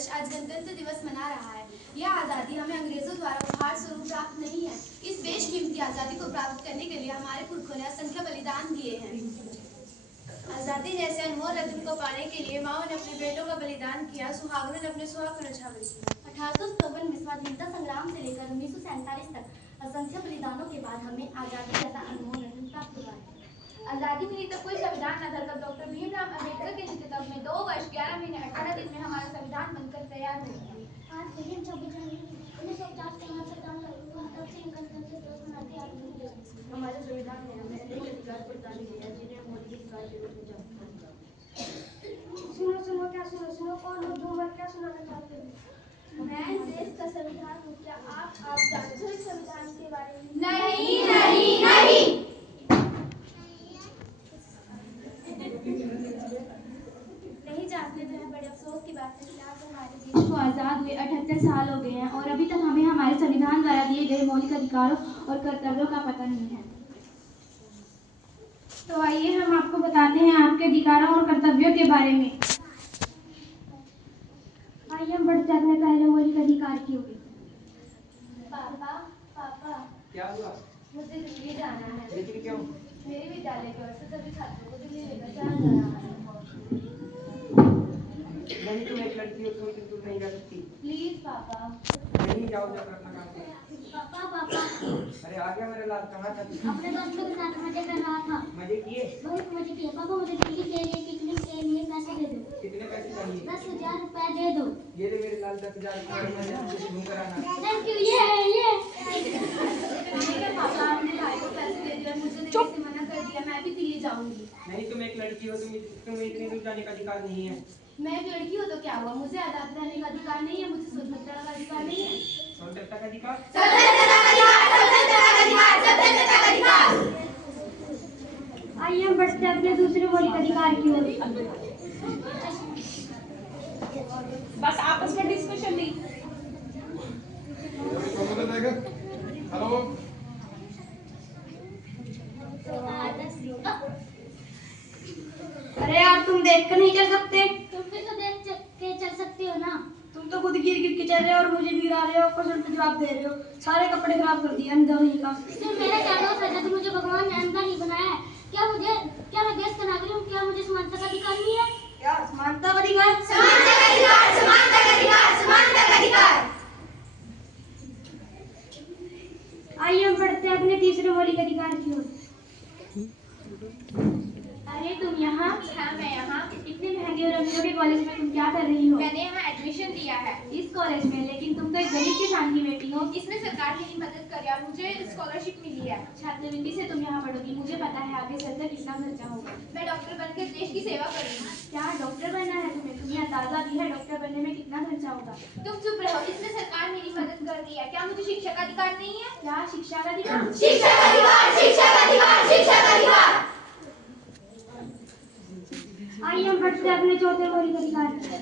वर्ष आज गणतंत्र दिवस मना रहा है। यह आज़ादी हमें अंग्रेजों द्वारा उपहार स्वरूप प्राप्त नहीं है। इस बेशकीमती आज़ादी को प्राप्त करने के लिए हमारे पुरखों ने असंख्य बलिदान दिए हैं। आज़ादी जैसे अनमोल रत्न को पाने के लिए माओ ने अपने बेटों का बलिदान किया, सुहागनों ने अपने सुहाग को न्यौछावर किया। 1857 में स्वाधीनता संग्राम से लेकर 1947 तक असंख्य बलिदानों के बाद हमें आज़ादी जैसा अनमोल रत्न प्राप्त हुआ है। आज़ादी मिली तब कोई संविधान न था, तब डॉक्टर भीमराव अम्बेडकर के नेतृत्व में 2 वर्ष 11 महीने 18 दिन में हमारा संविधान बनकर तैयार हो गया। आज से 26 जनवरी 1950 को हमारा संविधान लागू हुआ, तब से गणतंत्र दिवस मनाते आ रहे हैं। हमारे संविधान ने हमें अनेक अधिकार प्रदान किए हैं, जिन्हें मौलिक अधिकार के रूप में जानते हैं। सुनो क्या सुनो कौन हो तुम और क्या सुनाना चाहते हो? मैं इस देश का संविधान हूँ। क्या आप जानते हो इस संविधान के बारे में? नहीं नहीं नहीं। नहीं जानते तो है बड़े अफसोस की बात है कि आज हमारे देश को आज़ाद हुए 78 साल हो गए हैं और अभी तक हमें हमारे संविधान द्वारा दिए गए मौलिक अधिकारों और कर्तव्यों का पता नहीं है। तो आइए हम आपको बताते हैं आपके अधिकारों और कर्तव्यों के बारे में। आइए हम बढ़ते अपने पहले मौलिक अधिकार की ओर। पापा क्या हुआ? मुझे दिल्ली जाना है। लेकिन क्यों? मेरे विद्यालय की ओर से सभी छात्रों को दिल्ली लेकर जाया जा रहा है। नहीं, तुम एक लड़की हो, तुम बिल्कुल नहीं जा सकती। प्लीज पापा। नहीं जाओ, जाकर अपना काम करो। पापा अरे आ गया मेरा लाल, कहाँ था तू? अपने दोस्तों के साथ मजे कर रहा था। मजे किए? बहुत मजे किए। पापा मुझे दिल्ली के लिए पिकनिक के लिए पैसे दे दो। कितने पैसे चाहिए? 10,000 रुपए दे दो। ये ले मेरे लाल 10,000 रुपये कराना। Thank you. ये पापा हमने भाई को पैसे दे दिए, मुझे नहीं से मना कर दिया। मैं भी दिल्ली जाऊंगी। नहीं, तुम एक लड़की हो, तुम्हें इतनी दूर जाने का अधिकार नहीं है। मैं एक लड़की हूँ तो क्या हुआ? मुझे आज़ाद रहने का अधिकार नहीं है, मुझे स्वतंत्रता का अधिकार नहीं है। स्वतंत्रता का अधिकार? आइए हम बढ़ते अपने दूसरे मौलिक अधिकार की ओर। बस आपस में डिस्कशन नहीं। हेलो, अरे यार तुम देख कर नहीं चल सकते? तुम भी तो देख के चल सकते हो ना। तुम तो खुद गिर गिर के चल रहे हो और मुझे गिरा रहे हो, क्वेश्चन पे जवाब दे रहे हो। सारे कपड़े खराब कर दिए अंधा ही का। तुम मेरा क्या दोस्त है? तो मुझे भगवान ने अंधा ही बनाया है। क्या मैं देश का नागरिक हूँ? क्या मुझे समानता का अधिकार नहीं है? क्या समानता का अधिकार? आइए हम बढ़ते हैं अपने तीसरे मौलिक अधिकार की ओर। अरे तुम यहाँ? हाँ, मैं यहाँ। इतने महंगे और अमीरों के कॉलेज में तुम क्या कर रही हो? मैंने यहाँ एडमिशन लिया है इस कॉलेज में, लेकिन तुम तो एक गरीब किसान की बेटी हो। इसमें सरकार मेरी मदद करी और मुझे स्कॉलरशिप मिली है। छात्रवृत्ति से तुम यहाँ पढ़ोगी। मुझे पता है आगे चलकर कितना खर्चा होगा। मैं डॉक्टर बनकर देश की सेवा करूँगी। क्या डॉक्टर बनना है तुम्हें अंदाजा भी है डॉक्टर बनने में कितना खर्चा होगा? तुम चुप रहो, इसमें सरकार मेरी मदद कर रही है। क्या मुझे शिक्षा का अधिकार नहीं है? क्या शिक्षा का अधिकार? आइए हम बढ़ते हैं अपने चौथे मौलिक अधिकार की ओर।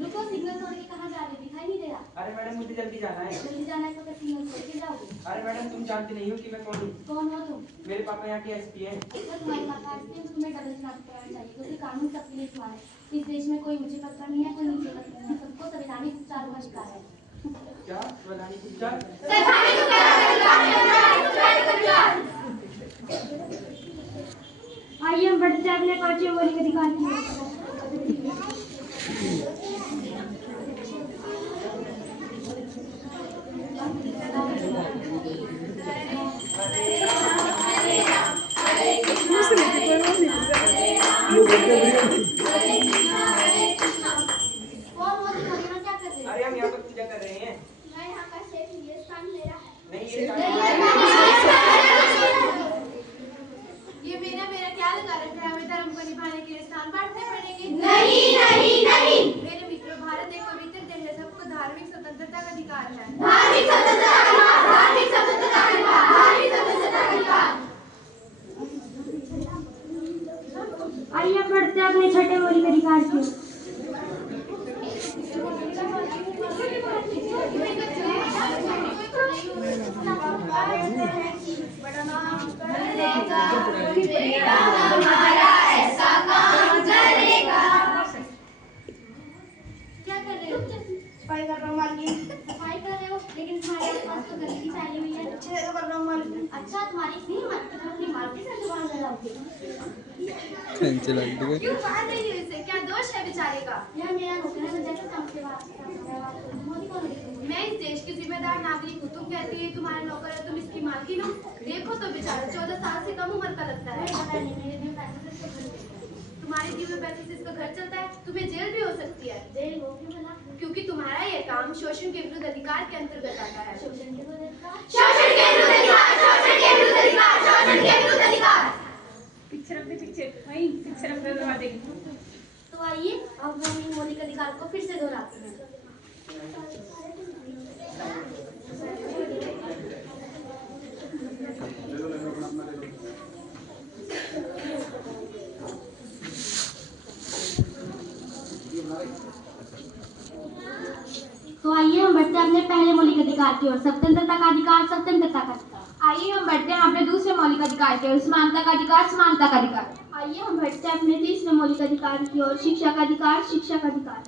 रुको, सिग्नल तोड़ के कहाँ जा रहे? दिखाई नहीं दे रहा। अरे मैडम, मुझे जल्दी जाना है। जल्दी जाना है तो सिग्नल तोड़ के जाओगे। अरे मैडम, तुम जानती नहीं हो कि मैं कौन हूँ? कौन हो तुम? मेरे पापा यहाँ के एसपी हैं। अगर तुम्हारे पापा आते हैं तो तुम्हें डबल स्टाम्प कराना चाहिए, क्योंकि कानून सबके लिए समान है। इस देश में कोई ऊंचे पद पर नहीं है, कोई नीचे पद पर नहीं है। सबको संवैधानिक उपचार का अधिकार है। क्या संवैधानिक उपचार? आइए हम बढ़ते हैं अपने पांचवें मौलिक अधिकार की ओर। अरे हम यहाँ पर पूजा कर रहे हैं। मैं यहाँ का शेफ, ये स्थान मेरा है। नहीं, ये ये मेरा क्या लगा रखा है? हमें धर्म को निभाने के लिए स्थान बांटने पड़े। कर रहा हूँ मालकिन। सफाई कर रहे हो, लेकिन तुम्हारे आसपास तो गंदगी फैली हुई है। अच्छे से कर रहा हूँ मालकिन। अच्छा, तुम्हारी इतनी हिम्मत है, तुम अपनी मालकिन से जुबान लड़ाओगे? क्यों बांध रही हो इसे? क्या दोष है बेचारे का? यह मेरा नौकर है, मैं जैसे काम के बाद मोदी को नहीं। मैं इस देश की जिम्मेदार नागरिक हूँ। तुम कहती है तुम्हारे नौकर है, तुम इसकी मालकिन हो। देखो तो बेचारा 14 साल से कम उम्र का लगता है। मेरे दिल पैसे से घर देते तुम्हारे दिए हुए पैसे से इसका घर चलता है। तुम्हें जेल भी हो सकती है, हैं। जेल हो क्यों भला? क्योंकि तुम्हारा ये काम शोषण के विरुद्ध अधिकार के अंतर्गत आता है। शोषण के विरुद्ध अधिकार? शोषण के विरुद्ध अधिकार, शोषण के विरुद्ध अधिकार, शोषण के विरुद्ध अधिकार। पीछे रख दे, पीछे वहीं पीछे रख दे दरवाजे के। तो आइए अब हम इन मौलिक अधिकार को फिर से दोहराते हैं। तो आइए हम बढ़ते हैं अपने पहले मौलिक अधिकार की ओर, स्वतंत्रता का अधिकार, स्वतंत्रता का अधिकार। आइए हम बढ़ते हैं अपने दूसरे मौलिक अधिकार की ओर, समानता का अधिकार, समानता का अधिकार। आइए हम बढ़ते हैं अपने तीसरे मौलिक अधिकार की ओर, शिक्षा का अधिकार, शिक्षा का अधिकार।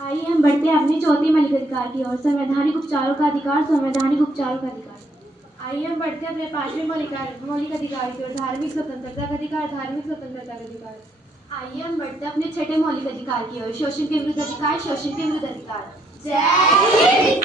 आइए हम बढ़ते हैं अपने चौथे मौलिक अधिकार की ओर, संवैधानिक उपचारों का अधिकार, संवैधानिक उपचारों का अधिकार। आइए हम बढ़ते हैं अपने पांचवें मौलिक अधिकार की ओर, धार्मिक स्वतंत्रता का अधिकार, धार्मिक स्वतंत्रता का अधिकार। आइए हम बढ़ते हैं अपने छठे मौलिक अधिकार की ओर, शोषण के विरुद्ध अधिकार, शोषण के विरुद्ध अधिकार। जय हिंद।